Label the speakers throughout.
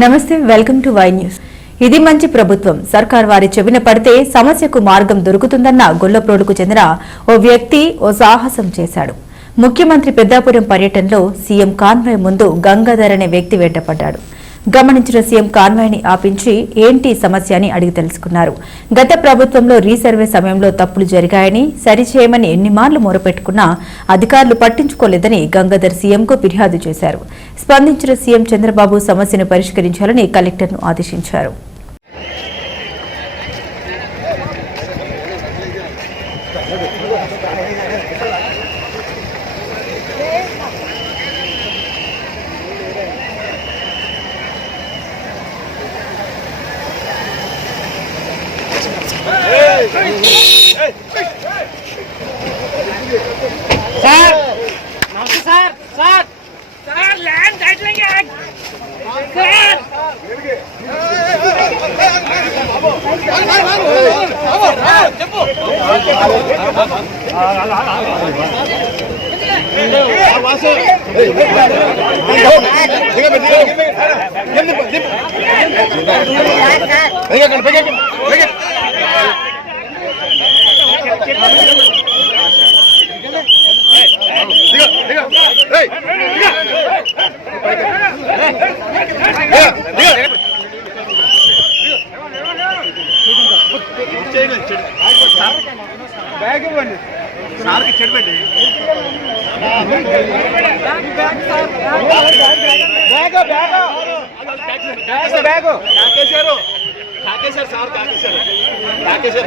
Speaker 1: నమస్తే welcome to Y news. ఇది మంచి ప్రభుత్వం. సర్కార్ వారి చెవిన పడితే సమస్యకు మార్గం దొరుకుతుందన్న గొల్లప్రోడుకు చెందిన ఓ వ్యక్తి ఓ సాహసం చేశాడు. ముఖ్యమంత్రి పెద్దాపురం పర్యటనలో సీఎం కాన్వాయ్ ముందు గంగాధర్ అనే వ్యక్తి వెంటపడ్డాడు. గమనించిన సీఎం కాన్వాయ్ని ఆపించి ఏంటి సమస్య అని అడిగి తెలుసుకున్నారు. గత ప్రభుత్వంలో రీసర్వే సమయంలో తప్పులు జరిగాయని సరిచేయమని ఎన్ని మార్లు మొరపెట్టుకున్నా అధికారులు పట్టించుకోలేదని గంగాధర్ సీఎంకు ఫిర్యాదు చేశారు. స్పందించిన సీఎం చంద్రబాబు సమస్యను పరిష్కరించాలని కలెక్టర్ను ఆదేశించారు.
Speaker 2: సార్ నమస్తే sir sir sir land titling act sir
Speaker 3: bag ఇవ్వండి సార్కి చెడిపెట్టి బ్యాగ్. బ్యాగ్. బ్యాగ్. ठाके सर साहब ठाके सर ठाके सर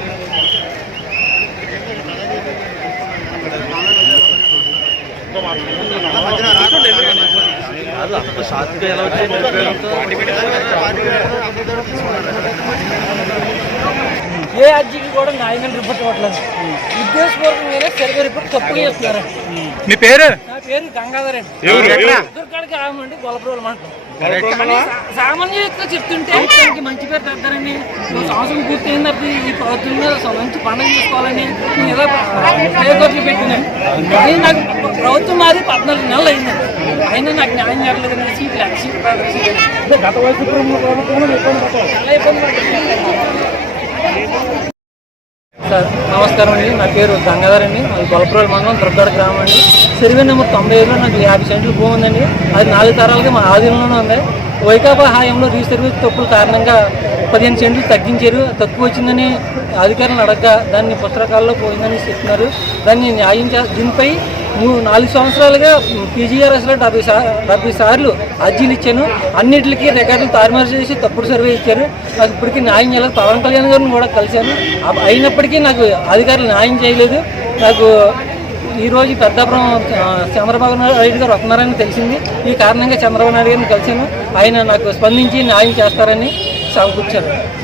Speaker 2: ఏ అర్జీకి కూడా న్యాయంగా రిపోర్ట్ ఇవ్వట్లేదు. ఉద్దేశపూర్వకంగానే సరిగ్గా రిపోర్ట్ తప్పుగా చేస్తున్నారు?
Speaker 3: మీ పేరు?
Speaker 2: నా పేరు గంగాధర్ అండి.
Speaker 3: ఎవరు? ఎవరు?
Speaker 2: దుర్గాడికి ఆగమండి గొల్లప్రోలు మంటలు సామాన్య వ్యక్తిగా చెప్తుంటే దానికి మంచి పేరు తెద్దారని నువ్వు సంవత్సరం ఈ ప్రభుత్వం మీద అసలు మంచి పండుగ చేసుకోవాలని నేను ఏదో హైకోర్టులు పెట్టినాను. కానీ నాకు ప్రభుత్వం మాది పద్నాలుగు నెలలు అయింది. అయినా నాకు న్యాయం చాలా ఇబ్బంది పడుతుంది సార్ నమస్కారం అండి. నా పేరు గంగాధర్ అండి. అది గొల్లపురం మండలం దుర్గాడ గ్రామం అండి. సర్వే నెంబర్ తొంభై ఏడులో నాకు యాభై సెంట్లు భూమి ఉందండి. అది నాలుగు తరాలుగా మా ఆధీనంలోనే ఉంది. వైకాపా హాయంలో రీసర్వే తప్పుల కారణంగా పదిహేను సెంట్లు తగ్గించారు. తక్కువ వచ్చిందని అధికారులను అడగగా దాన్ని పుస్తకాల్లో పోయిందని చెప్తున్నారు. దాన్ని న్యాయం చే దీనిపై మూడు నాలుగు సంవత్సరాలుగా పీజీఆర్ఎస్లో డెబ్బై సార్ డెబ్బై సార్లు అర్జీలు ఇచ్చాను. అన్నిటికీ రికార్డులు తారుమారు చేసి తప్పుడు సర్వే ఇచ్చారు. నాకు ఇప్పటికీ న్యాయం చేయలేదు. పవన్ కళ్యాణ్ గారిని కూడా కలిశాను. అయినప్పటికీ నాకు అధికారులు న్యాయం చేయలేదు. నాకు ఈరోజు పెద్దాపురం చంద్రబాబు నాయుడు గారు వస్తున్నారని తెలిసింది. ఈ కారణంగా చంద్రబాబు నాయుడు గారిని కలిశాను. ఆయన నాకు స్పందించి న్యాయం చేస్తారని సమకూర్చారు